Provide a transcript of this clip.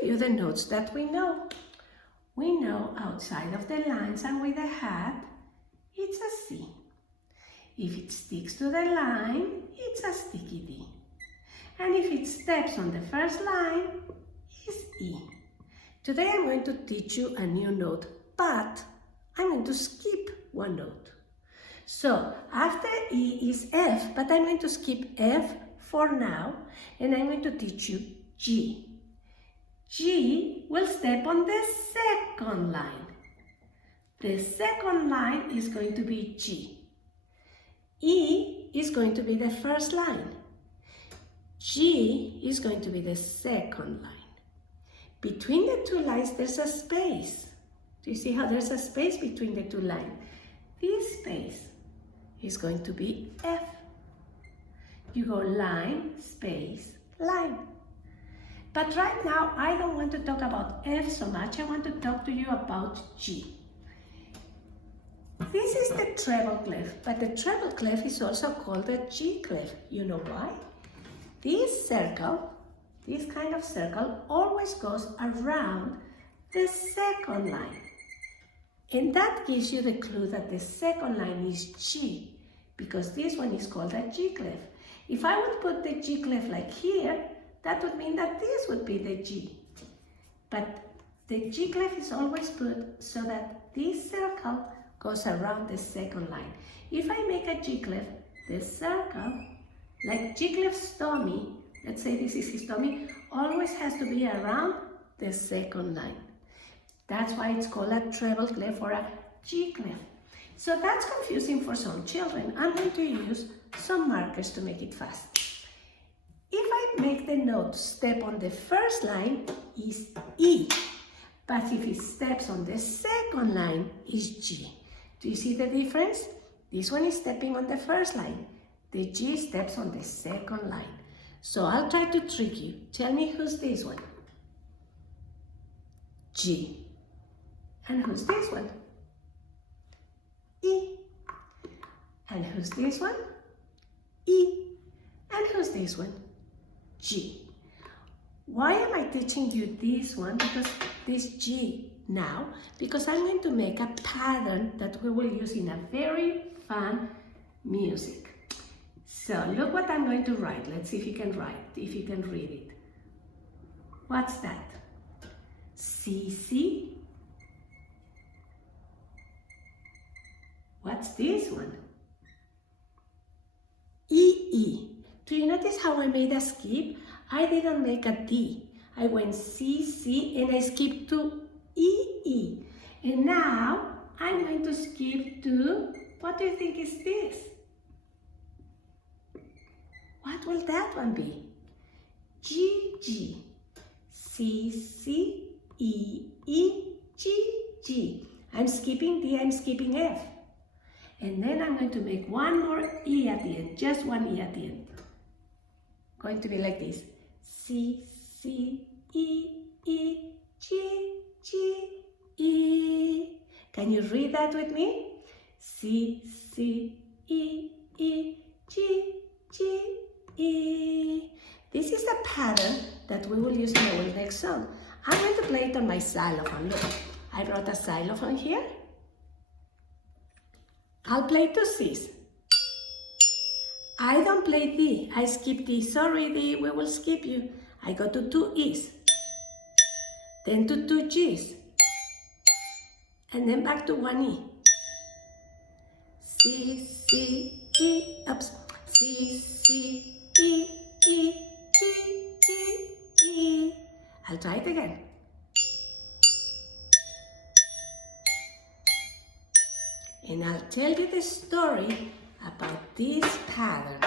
review the notes that we know. We know outside of the lines and with a hat, it's a C. If it sticks to the line, it's a sticky D. And if it steps on the first line, it's E. Today I'm going to teach you a new note, but I'm going to skip one note. So after E is F, but I'm going to skip F for now, and I'm going to teach you G. G will step on the second line. The second line is going to be G. E is going to be the first line. G is going to be the second line. Between the two lines, there's a space. Do you see how there's a space between the two lines? This space is going to be F. You go line, space, line. But right now, I don't want to talk about F so much. I want to talk to you about G. This is the treble clef, but the treble clef is also called the G clef. You know why? This circle, this kind of circle, always goes around the second line. And that gives you the clue that the second line is G, because this one is called a G clef. If I would put the G clef like here, that would mean that this would be the G. But the G clef is always put so that this circle goes around the second line. If I make a G clef, the circle, like G clef's tummy, let's say this is his tummy, always has to be around the second line. That's why it's called a treble clef or a G clef. So that's confusing for some children. I'm going to use some markers to make it fast. If I make the note step on the first line, is E. But if it steps on the second line, is G. Do you see the difference? This one is stepping on the first line. The G steps on the second line. So I'll try to trick you. Tell me who's this one? G. And who's this one? E. And who's this one? E. And who's this one? G. Why am I teaching you this one? Because this G now, because I'm going to make a pattern that we will use in a very fun music. So look what I'm going to write. Let's see if you can write, if you can read it. What's that? C, C. What's this one? E, E. Do you notice how I made a skip? I didn't make a D. I went C, C, and I skipped to E, E. And now I'm going to skip to, what do you think is this? What will that one be? G, G. C, C, E, E, G, G. I'm skipping D, I'm skipping F. And then I'm going to make one more E at the end, just one E at the end. Going to be like this. C, C, E, E, G, G, E. Can you read that with me? C, C, E, E, G, G, E. This is the pattern that we will use in our next song. I'm going to play it on my xylophone. Look, I brought a xylophone here. I'll play two C's. I don't play D, I skip D. Sorry D, we will skip you. I go to two E's, then to two G's, and then back to one E. C, C, E, oops. C, C, E, E, G, G, E. I'll try it again. And I'll tell you the story about this pattern.